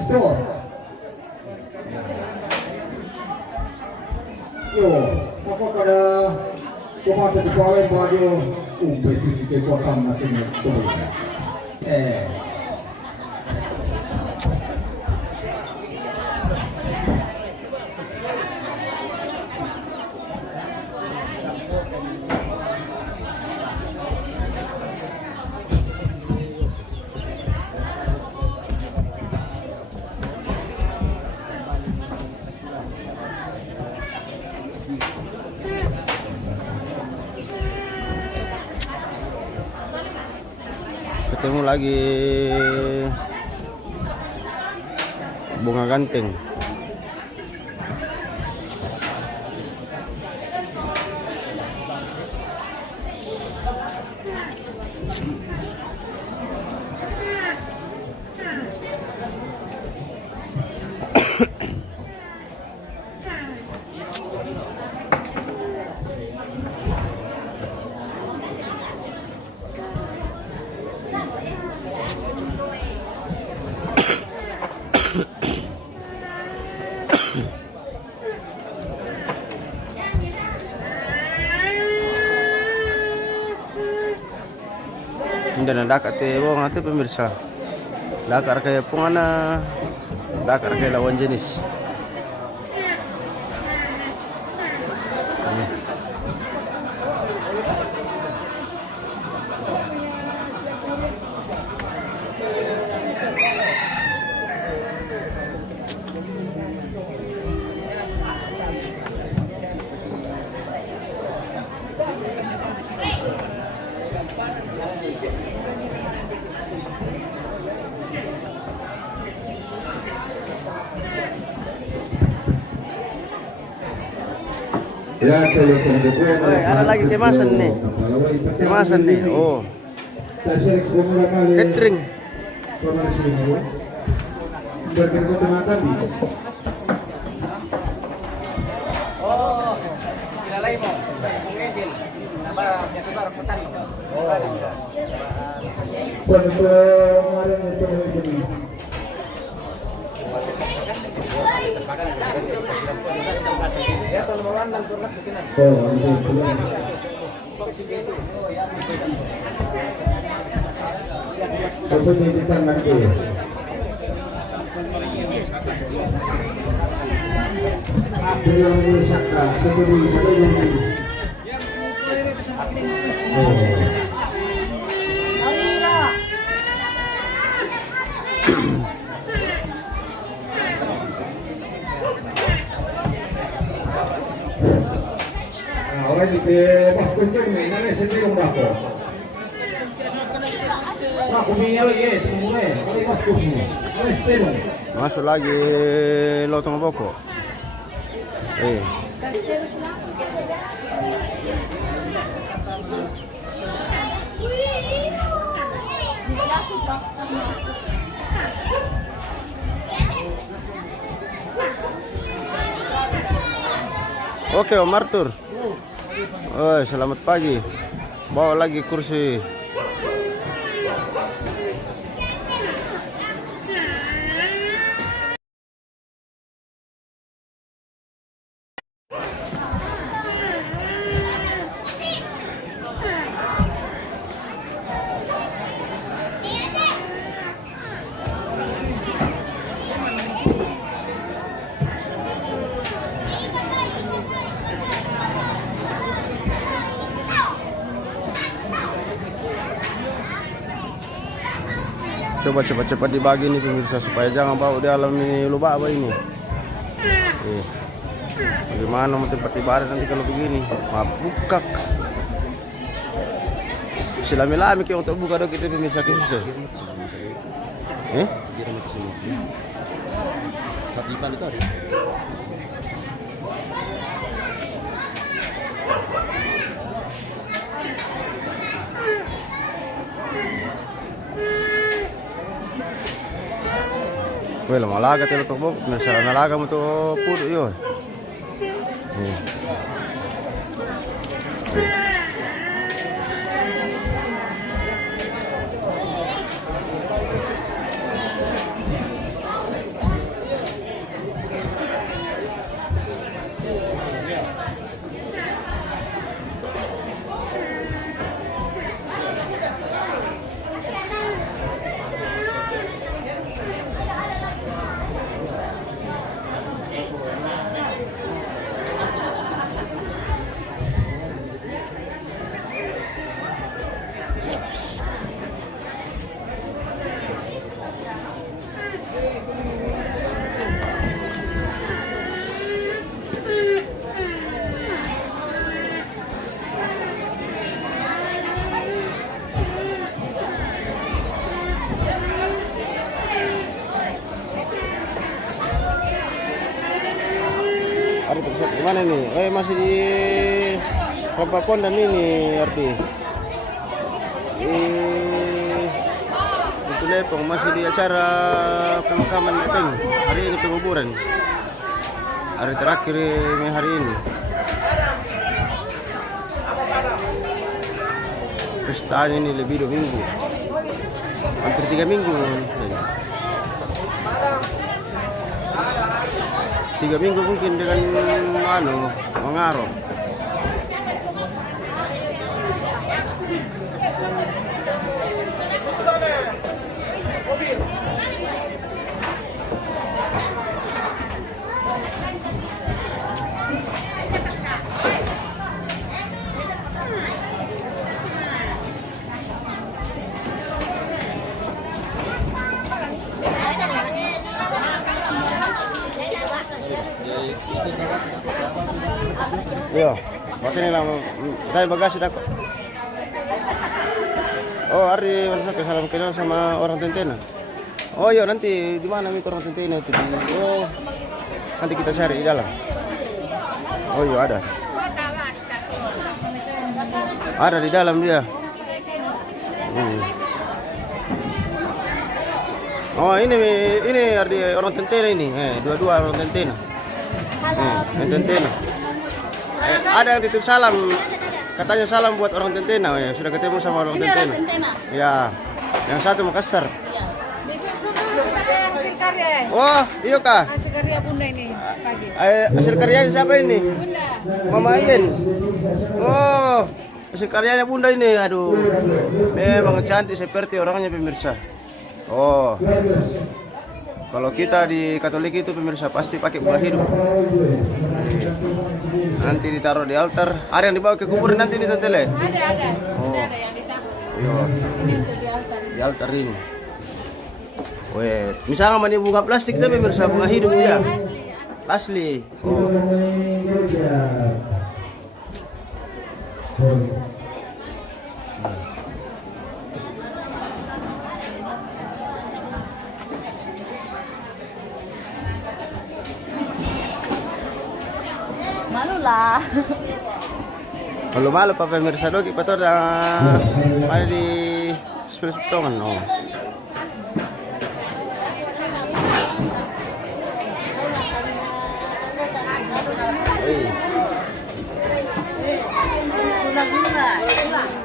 store. Yo, apa kada kau di bawah badio besi ke kota masih itu. Ketemu lagi bunga ganting. Hindi na dakat bawang ate pemirsa. Dakar kayak pungana, dakar kayak lawan jenis. Ada lagi kemasan nih. Kemasan nih. Oh. Catering. Oh, ilalay mo. Ngedil. Naba, jatuh baru putan. Orang di pas kunjung nih, nanti sendiri berapa? Aku punya lagi, mulai. Kali pas kunjung, nanti sendiri. Masuk lagi lotong boko. Oke, Om Arthur. Oh, selamat pagi. Bawa lagi kursi. Coba cepat-cepat dibagi nih pemirsa supaya jangan bawa di alam ini lubak apa ini. Bagaimana mau tempat ibadah nanti kalau begini? Mabukak. Silami-lami kayak untuk buka dok itu pemirsa kita. Khatiban itu ada. Well, malaga tayo ito po. Nasa nalaga mo ito puto yun. di mana nih? Masih di Kelapa Pondan ini arti. Itu Lepong masih di acara pemakaman Eteng. Hari ini penguburan. Hari terakhir hari ini. Pestaan ini lebih 2 minggu. Hampir 3 minggu. 3 minggu mungkin dengan mengaruh. Iya, makanya lah, tadi bagasi dapat. Oh, hari salam kenal sama orang Tentena. Oh iya, nanti di mana itu orang Tentena itu? Oh, nanti kita cari di dalam. Oh iya ada. Ada di dalam dia. Oh ini orang Tentena ini. Dua-dua orang Tentena. Tentena. Ada yang titip salam, katanya salam buat orang Tentena. Ya, sudah ketemu sama orang Tentena. Ya, yang satu Makassar. Ya. Hasil karya. Oh, iya kah? Hasil karya Bunda ini pagi. Hasil karyanya siapa ini? Bunda. Mama Ayen. Oh, hasil karyanya Bunda ini. Aduh, memang cantik seperti orangnya pemirsa. Oh, kalau kita di Katolik itu pemirsa pasti pakai bunga hidup. Nanti ditaruh di altar. Ada yang dibawa ke kuburan nanti di Tentele? Ada. Oh. Sudah ada yang ditaruh. Iya. Ini untuk di altar. Di altar ini. Weh, misalnya mana bunga plastik itu pemirsa, bunga hidup ya. Asli. Oh. Malu lah. Kalau malu Pak pemirsa doki patut ada di sepuluh oh.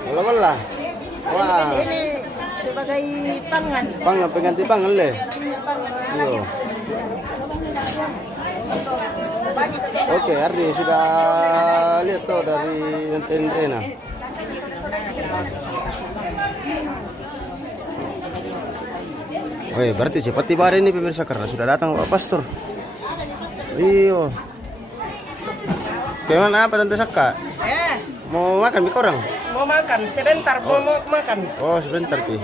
Gula lah. Wah. Ini sebagai pangan. Pangan pengganti pangan le. Iya. Oke, Ardi sudah lihat tuh dari Tentena. Woi, berarti cepat tiba hari ini pemirsa karena sudah datang Pak Pastor. Iyo. Bagaimana apa Tante Saka? Mau makan mie orang? Mau makan, sebentar mau makan. Oh, sebentar Pi.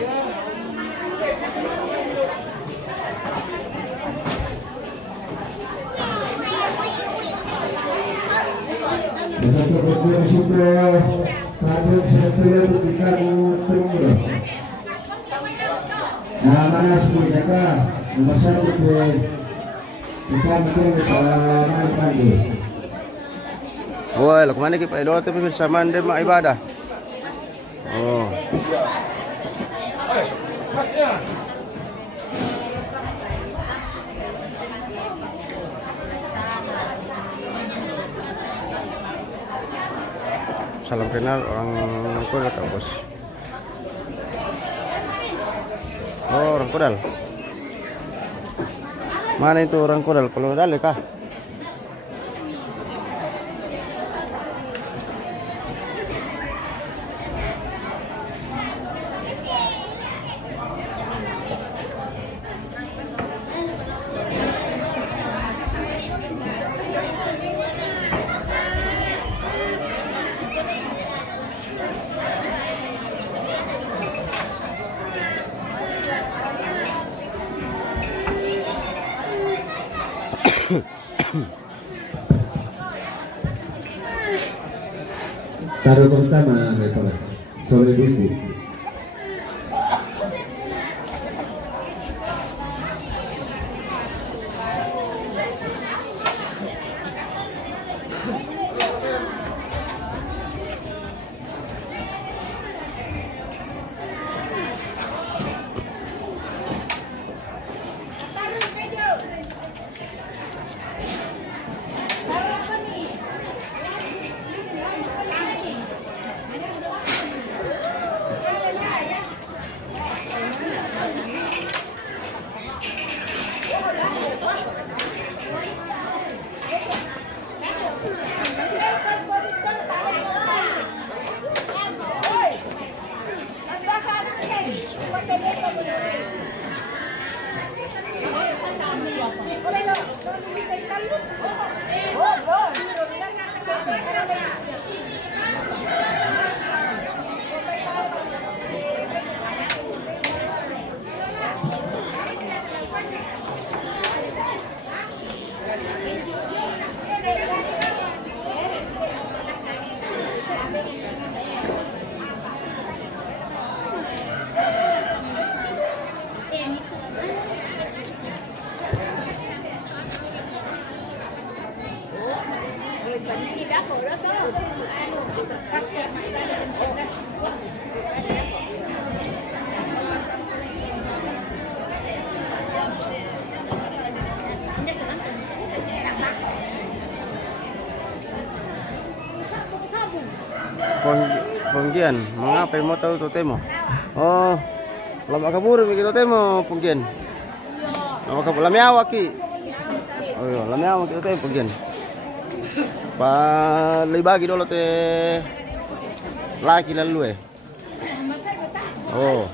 Woi, lo kemana kita Pak? Itu pemirsa mande mak ibadah. Oh. Salam kenal orang Kodal Kak Bos. Oh, orang Kodal. Mana itu orang Kodal? Kalau Dale kah? Taruh pertama sore minggu. Punggian, mengapa mau tahu totemo? Oh, lama kabur begitu totemo punggian. Lama kabur, lama awak ki. Oh iya, lama awak kita totemo punggian. Bagi dulu teh laki lalu Oh,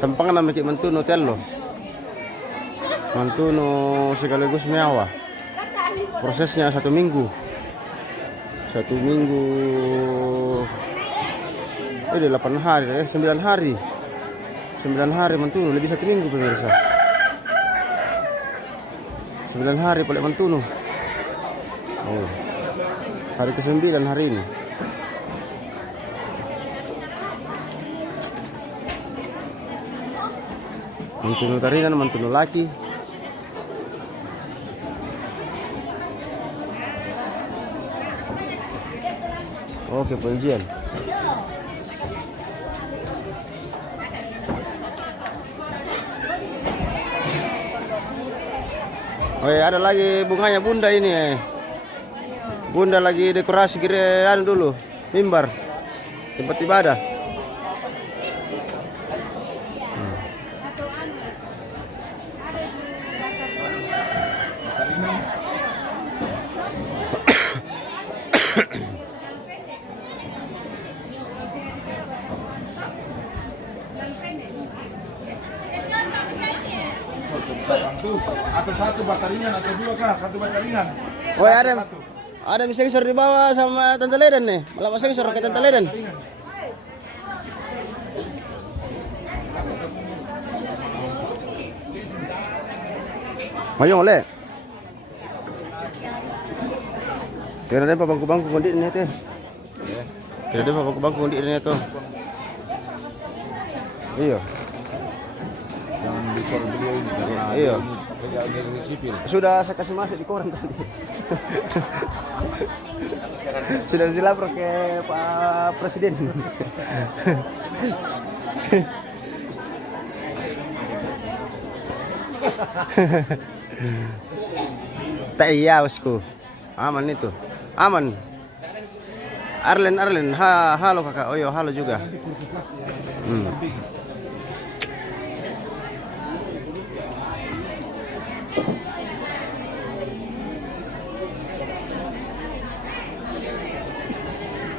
tempang nama ki mantuno tello. Mantuno sekaligus meawa. Prosesnya 1 minggu. 1 minggu, 8 hari, 9 hari. 9 hari mantuno, lebih 1 minggu pemirsa. 9 hari paling mantuno. Oh, hari ke-9 hari ini. Mantuno tarinan, mantuno laki. Oke, pengajian. Oh ya, ada lagi bunganya bunda ini. Bunda lagi dekorasi kira dulu, mimbar, tempat ibadah. Atau 1 bataringan atau 2 kah? 1 bataringan. Oh ada sensor di bawah sama Tante Ledan nih. Malah sensor ke Tante Ledan. Mayong oleh. Kira ada bangku-bangku kondi ini teh. Kira ada bangku-bangku kondi ini tuh. Iya. Jangan disor beliau ini karena Iya. negeri sipil. Sudah saya kasih masuk di koran tadi. Sudah dilapor ke Pak Presiden. Tak iya bosku. Aman itu. Aman. Arlen, halo kakak. Oh iya, halo juga.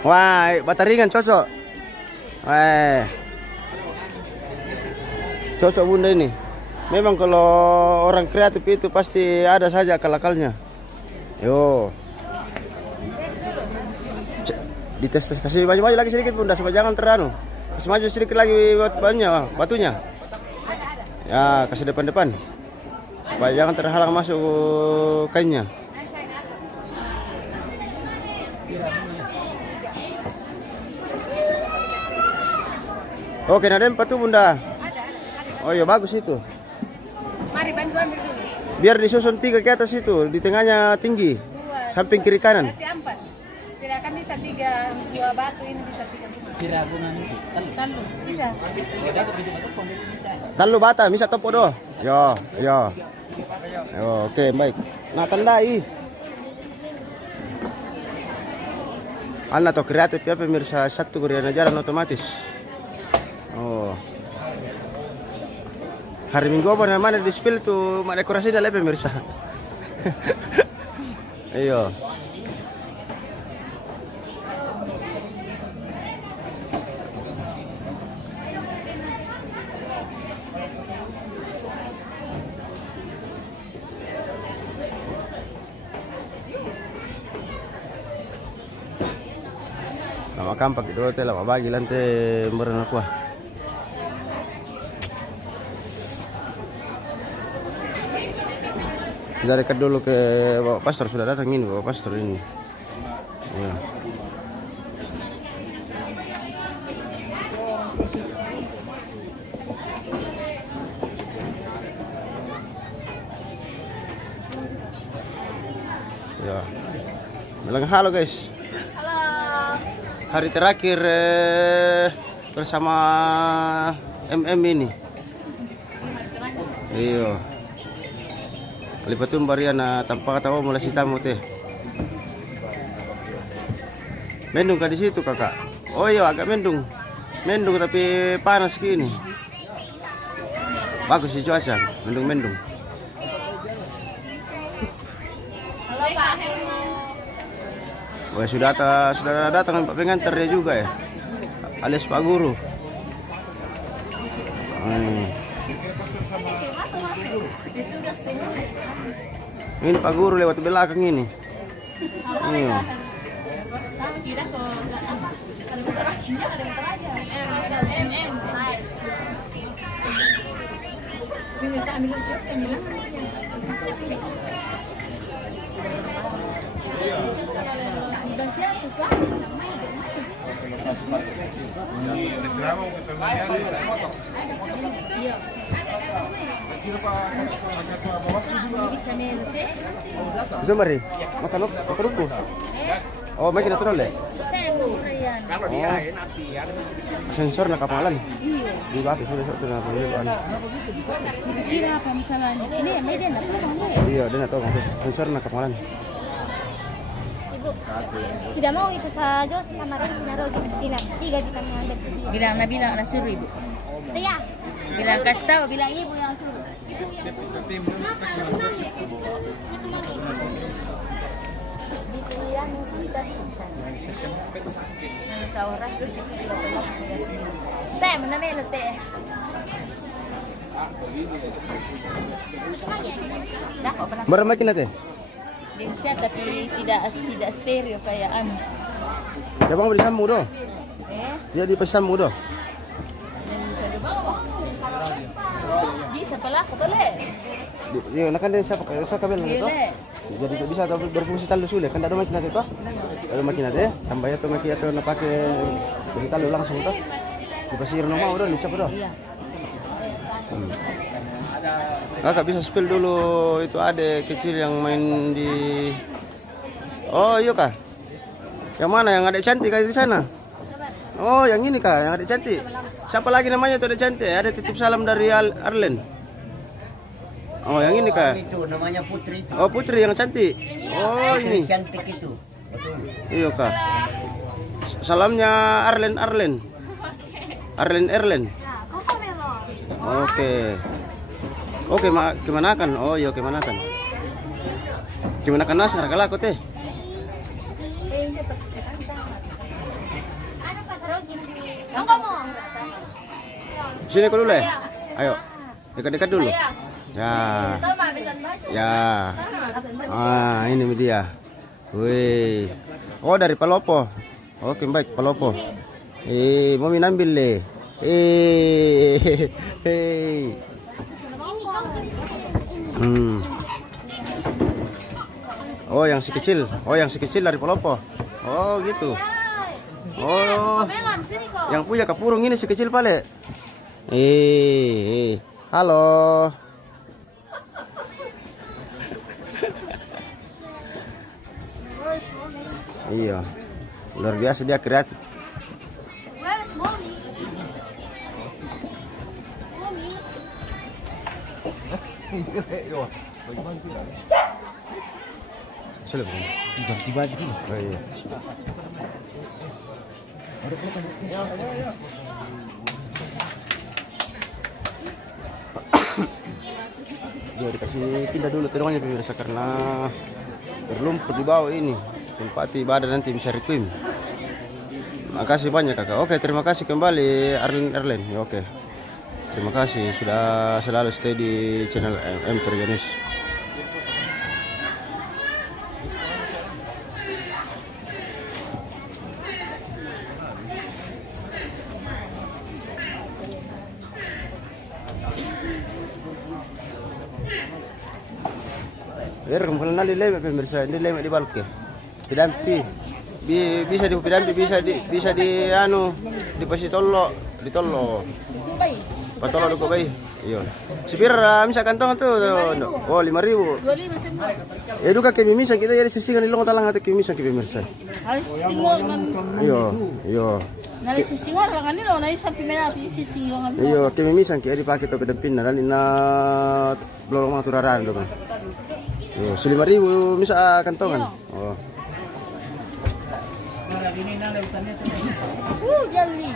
Wah, bataringan cocok. Wah, cocok bunda ini. Memang kalau orang kreatif itu pasti ada saja akal-akalnya. Yo, dites, kasih maju-maju lagi sedikit bunda supaya jangan teranu. Kasih maju sedikit lagi batunya. Ya, kasih depan-depan supaya jangan terhalang masuk kainnya. Oke, ada 4 tuh bunda. Oh iya, bagus itu. Mari bantu ambil dulu. Biar disusun 3 ke atas itu, di tengahnya tinggi, 2. samping kiri kanan. Berarti 4. Tidak kan bisa 3, 2 batu ini bisa 3 rumah. Kira bungan itu. Talu bisa. Talu bata, bisa topo do. Yo. Oke, baik. Nah, tandai. Anak atau kreatif ya pemirsa, satu kurian jalan otomatis. Oh. Hari Minggu mana di spill tuh mak dekorasi dah pemirsa. Iya. Lama kampak itu teh lama bagi lantai merenang kuah. Kita dekat dulu ke Bapak Pastor, sudah datang ini Bapak Pastor ini. Ya. Ya. Bilang halo guys. Halo. Hari terakhir bersama MM ini. Iyo. Lipatun bariana tanpa katawa mulai si tamu teh. Mendung kah di situ kakak? Oh iya agak mendung. Mendung tapi panas gini. Bagus sih cuaca, mendung-mendung. Halo Pak Hermo. Wah, sudah datang Pak pengantar dia juga ya. Alias Pak Guru. Ini Pak Guru lewat belakang ini. Iya. Kira kok minta ambil siapa yang udah siap buka sama bisa mente Itu mari. Makan apa? Oh, makin natural deh. Kalau dia nanti ya. Sensor nak kapalan. Iya. Di bawah sudah nak beli. Kira apa misalnya? Ini ya Medan apa soalnya? Iya, dia nak tahu sensor nak kapalan. Ibu, tidak mau itu saja sama Ren naruh di Tiga juta mengambil sedih. Bilang suruh ibu. Iya. Bilang kasih tahu, bilang ibu yang suruh. Itu yang suruh. Teh, mana melu teh? Dah kok pernah Berapa makin nanti? Indonesia tapi tidak stereo kayak anu. Ya bang beri sammu doh. Dia di pesammu doh. Bisa pala ko pala. Dia nak kan dia siapa kabel itu. Jadi bisa berfungsi talu sulit kan ada makin nanti toh. Kalau makin nanti tambah ya tuh makin atau nak pakai berfungsi talu langsung toh. Di pasir no mau doh dicap doh. Iya. Kakak bisa spill dulu itu ada kecil yang main di. Oh iya kah? Yang mana yang adik cantik kayak di sana? Oh yang ini kah yang adik cantik? Siapa lagi namanya tuh adik cantik? Ada titip salam dari Arlen. Oh yang ini kah? Itu namanya Putri itu. Oh Putri yang cantik. Oh ini. Cantik itu. Betul. Iya kah? Salamnya Arlen. Oke, gimana kan? Oh iya gimana kan? Gimana kan nas ngarang aku teh? Sini kau dulu ya. Ayo, dekat-dekat dulu. Ya. Ya. Ah ini dia. Wih. Oh dari Palopo. Oke baik Palopo. Mau ambil le. Hei. Oh yang si kecil. Dari Palopo. Oh gitu. Oh. Yang punya kapurung ini si kecil pale. Halo. Iya. Luar biasa dia kreatif. Sudah ganti baju dulu. Oh, iya. Dia dikasih pindah dulu terowongannya pemirsa karena berlumpur di bawah ini. Tempat ibadah nanti bisa requiem. Makasih banyak kakak. Oke terima kasih kembali Arlen. Ya, oke. Terima kasih sudah selalu stay di channel M Terganis. Kalau nanti lemek pemirsa, ini lemek di balik ya. Pidampi, bisa di pidampi, bisa di anu, di pasitolo, ditolo. Patolo do bay. Iya. Sipir misa kantong itu oh 5.000. 25 semua. Edu ka kemimisan kita jadi sisingan ilong talang ate kemimisan ke pemirsa. Harus sisingol man. Iyo. Nari sisingol lang kanino, nari sampai melati sisingol kan. Iyo, kemimisan ki edi pakai to kedampin na ina blolong mga turaran do. Yo, 5.000 misa kantongan. Oh. Jali.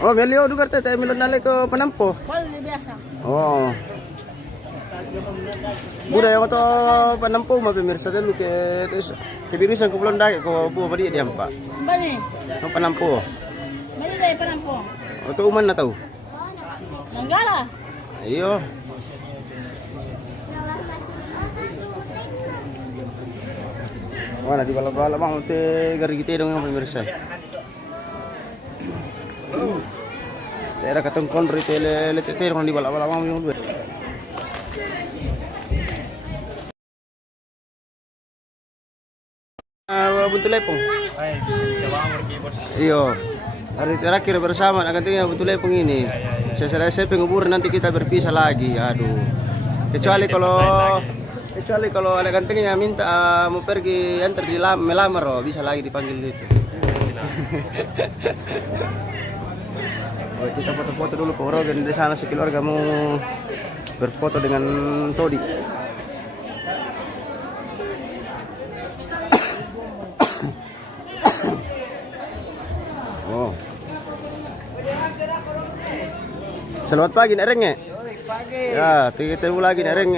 Oh, Melio Dugarte tayo milon nalay ko panampo. Bali biasa. Oh. Budaya ko to panampo mapimirsa dulu ke kebirisan ko blonda ko buo pa di ampa. Bani. No panampo. Bani dai panampo. O to uman na to. Nanggala. Iyo. Wala di bala-bala bang te garigite dong yang pemirsa. Daerah katongkon retail letete dong di bala-bala bang yung duit. Buntu lepong. Iyo. Hari terakhir bersama akan tinggal buntu lepong ini. Selesai penguburan nanti kita berpisah lagi. Aduh. Kecuali kalau ada gantengnya minta mau pergi antar di melamar oh, bisa lagi dipanggil itu. Oh, kita foto-foto dulu Pak Rogen di sana sekeluarga mau berfoto dengan Todi. Oh. Selamat pagi Nereng. Ya, ketemu lagi Nereng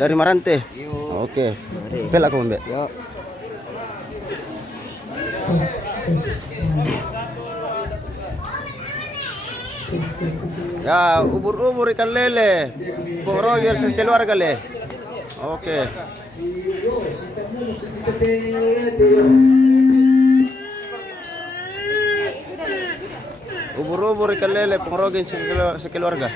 dari Marante. Oke. Pel aku Mbak. Ya, ubur-ubur ikan lele. Poroger sekeluarga le. Oke. Ubur-ubur ikan lele pengrogin sekeluarga.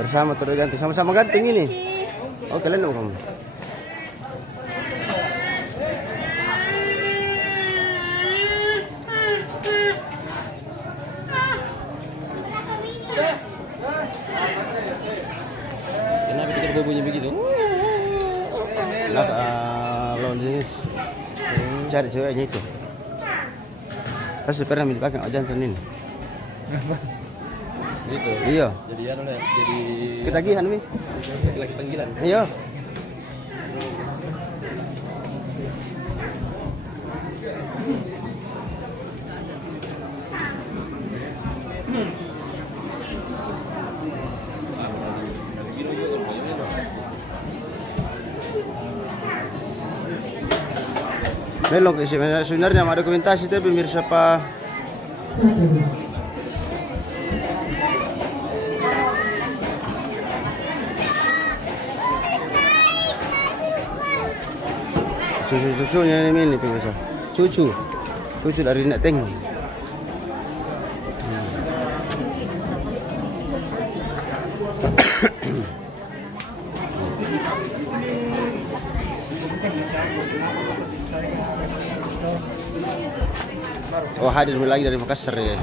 Bersama terus ganti, sama-sama ganting ini. Oh, kalian dong kamu. Kenapa kita berbunyi begitu? Lah, lolis. Cari ceweknya itu. Pasti pernah dipakai jantan ini. Gitu. Iya. Jadi anu ya, jadi ketagihan mi. Lagi panggilan. Iya. Belok sebenarnya ada dokumentasi tapi pemirsa Pak. Susunya ini pemirsa. Cucu dari Nek Teng. Oh, hadir lagi dari Makassar ya.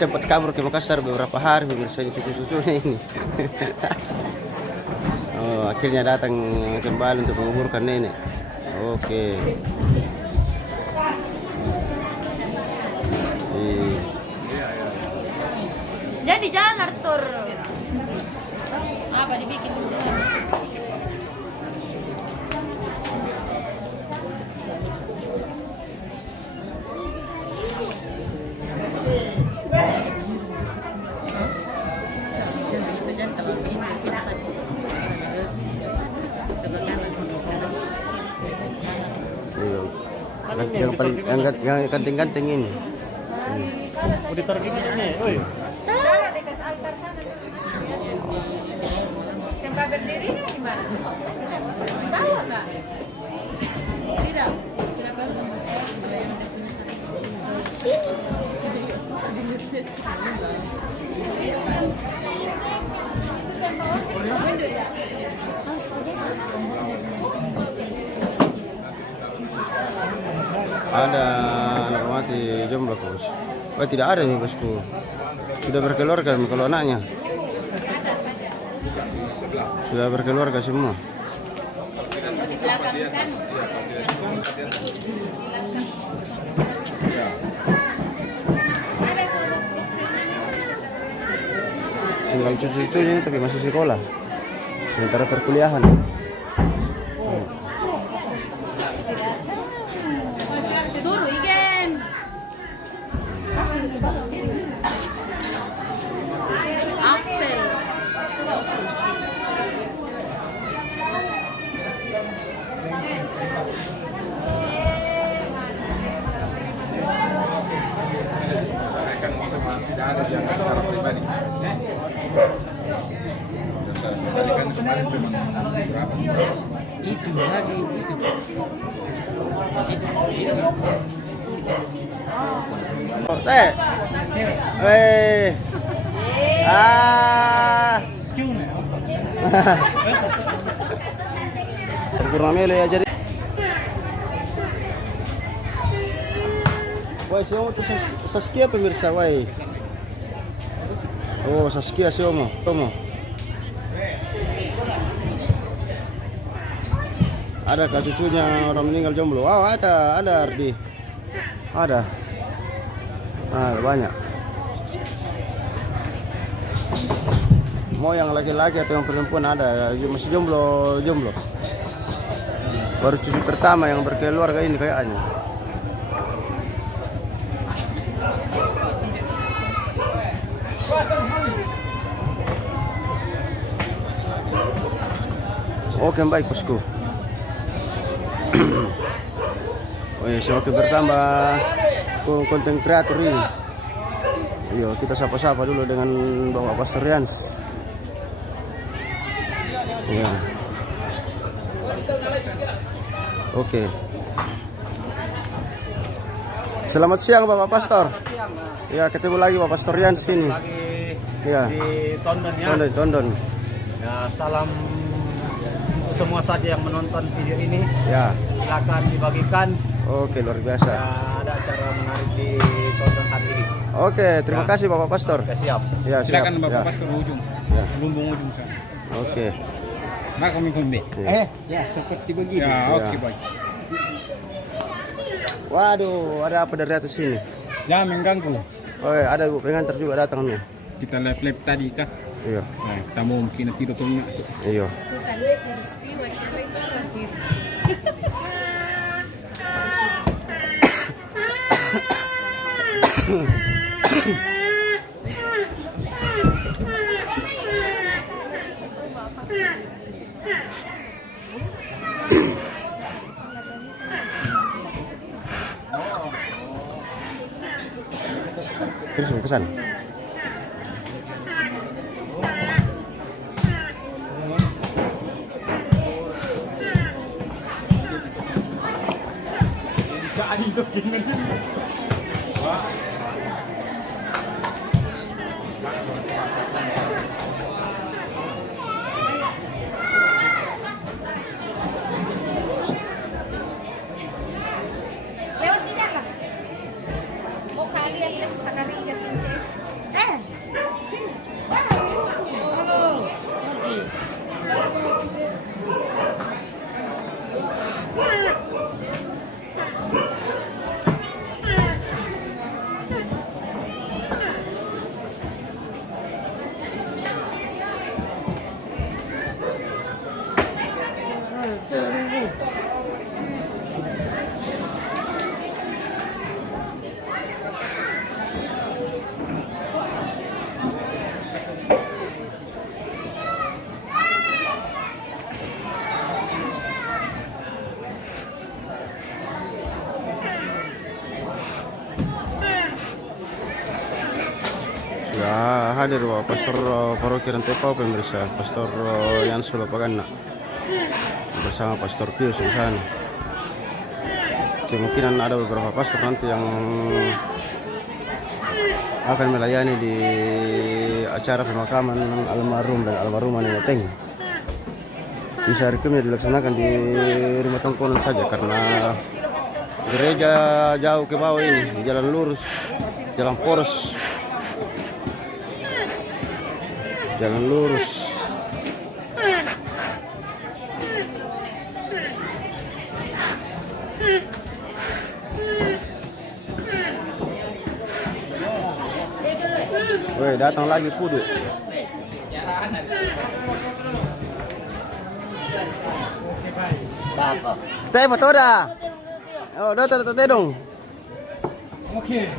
Sempat kabur ke Makassar beberapa hari pemirsa cucu-cucunya ini. Oh, akhirnya datang kembali untuk menguburkan nenek. Oke. Jadi jangan Arthur. Apa dibikin? Yang paling yang kanting-kanting ini. Mau ditaruh di sini, oi. berdirinya di mana? Bawah kak? Tidak. Tidak baru. Ada anak mati jomblo bos. Oh tidak ada nih bosku. Sudah berkeluarga kalau anaknya. Sudah berkeluarga semua. Di belakang kan? Tinggal cucu-cucunya tapi masih sekolah. Sementara perkuliahan. Suruh igen. Axel. Saya kan tidak ada yang secara pribadi. Tadi kan kemarin cuma berapa? Itu lagi itu. Oh, teh. Kurang melo ya jadi. Woi, si Omo tuh Saskia pemirsa, woi. Oh, Saskia si Omo. Ada kah cucunya orang meninggal jomblo? Oh, ada Ardi. Ada. Ada banyak. Mau yang laki-laki atau yang perempuan ada, masih jomblo. Baru cucu pertama yang berkeluarga ini kayaknya. Oke, baik bosku. Oh ya, semakin bertambah konten kreator ini. Iya, kita sapa-sapa dulu dengan Bapak Pastor Yans. Iya. Oke. Selamat siang Bapak Pastor. Ya, ketemu lagi Bapak Pastor Yans ini. Iya. Di Tondon ya. Tondon. Ya, salam untuk semua saja yang menonton video ini. Ya. Silakan dibagikan. Oke, luar biasa. Ya, ada acara menarik di Tondon hari ini. Oke, terima kasih Bapak Pastor. Oke, siap. Ya, siap. Silakan Bapak Ya. Pastor ujung. Ya. Bumbung ujung sana. Oke. Nah, kami kombe. Ya seperti begini. Ya, oke baik. Waduh, ada apa dari atas sini? Jangan mengganggu. Oh, ada Bu pengantar juga datang nih. Kita live tadi kah? Iya. Nah, kita mau mungkin tidur tuh. Iya. Bukan lihat dari spiwa, kita itu rajin. Terus ke sana. Lewat di jalan. Mau kalian lihat sekali ikat ini. Sini. sudah hadir Bapak Pastor Paroki Rantepao pemirsa, Pastor Yan Solo Pagana bersama Pastor Pius di sana. Kemungkinan ada beberapa pastor nanti yang akan melayani di acara pemakaman almarhum dan almarhumah Nenek Teng. Bisa hari Kamis dilaksanakan di rumah Tongkonan saja karena gereja jauh ke bawah ini, jalan lurus, jalan poros, jalan lurus. Woi, datang lagi Pudu. Teh foto dah. Oh, dah teh dong. Oke.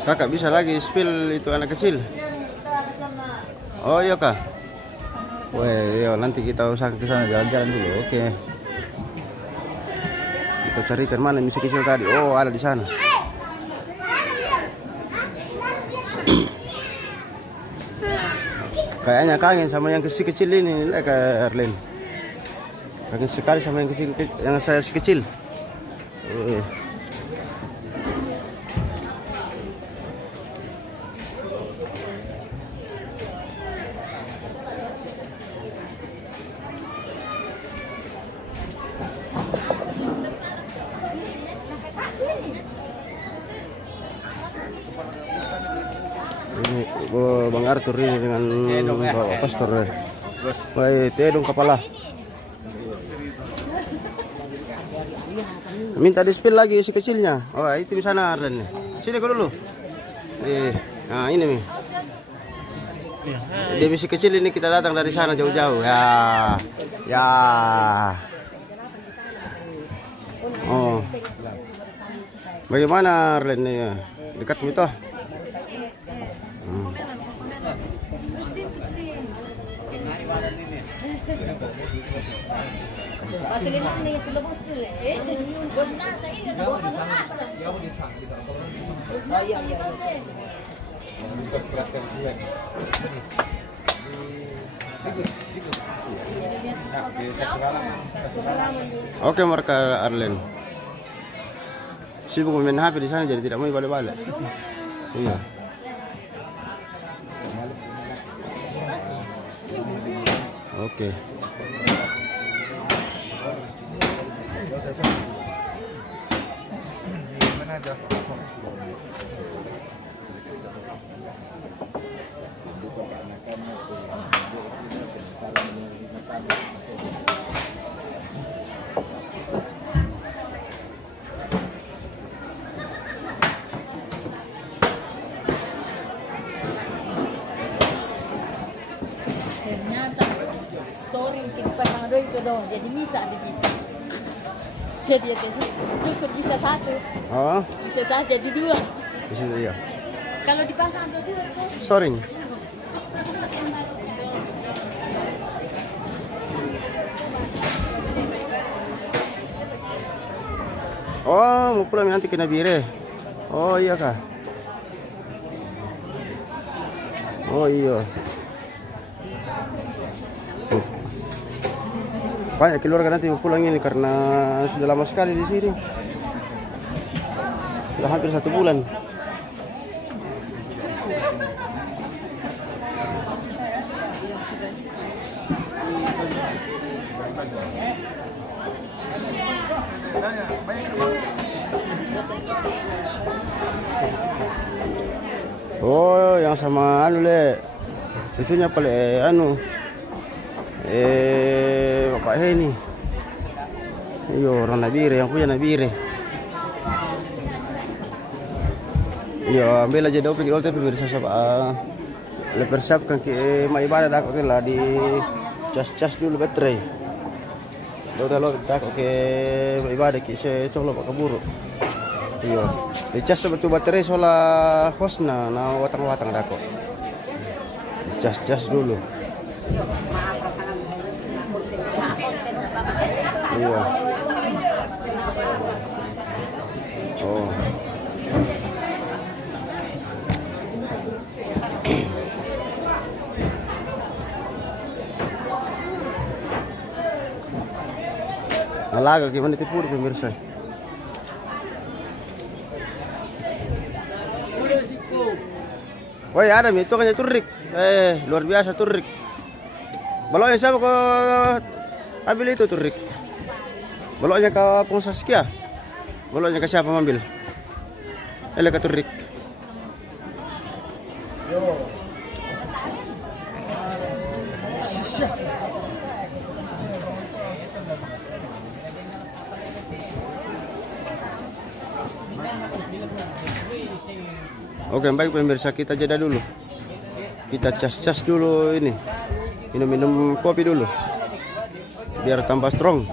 Kakak bisa lagi spill itu anak kecil. Oh iya kak. Weh, yo nanti kita usaha ke sana jalan-jalan dulu. Oke. Kita carikan mana misi kecil tadi. Oh, ada di sana. Kayaknya kangen sama yang kecil ini, Kak Erlin. Kangen sekali sama yang kecil, yang saya si kecil. Ini Bang Arthur ini dengan Bapak Pastor. Wah, tedong kepala. Minta di spill lagi si kecilnya. Oh, itu di sana Arlen. Sini kau dulu. Nah ini nih. Dia si kecil ini kita datang dari sana jauh-jauh. Ya. Oh. Bagaimana Arlen ini? Dekat itu. Oke, mereka Arlen sibuk main HP di sana jadi tidak mau balik-balik. Iya. Oke. Ternyata story kehidupan Mang Roy itu dong, jadi bisa. Jadi syukur bisa satu. Oh. Bisa saja jadi dua. Di situ ya. Kalau dipasang atau dua, Soring. Oh, mau pulang nanti ke Nabire. Oh iya kah? Oh iya. Banyak keluarga nanti mau pulang ini karena sudah lama sekali di sini. Sudah hampir 1 bulan. Oh, yang sama anu le. Cucunya paling anu. Bapak Heni. Iyo, orang Nabire, yang punya Nabire. Iya, ambil aja daun pinggir tapi pemirsa siapa? Persiapkan ke ibadah dah lah di cas dulu baterai. Udah lo tak oke ibadah kisah itu lo kaburu. Iya. Dicas betul baterai sola hostna na watang-watang dako. Cas dulu. Iya. Oh. Alaga gimana tipur pemirsa. Woi Adam itu kan turik. Luar biasa turik. Baloknya siapa kau ambil itu turik? Baloknya ke pengusaha Saskia. Baloknya ke siapa ambil? Ke turik. Oke, baik pemirsa, kita jeda dulu. Kita cas dulu ini. Minum kopi dulu. Biar tambah strong.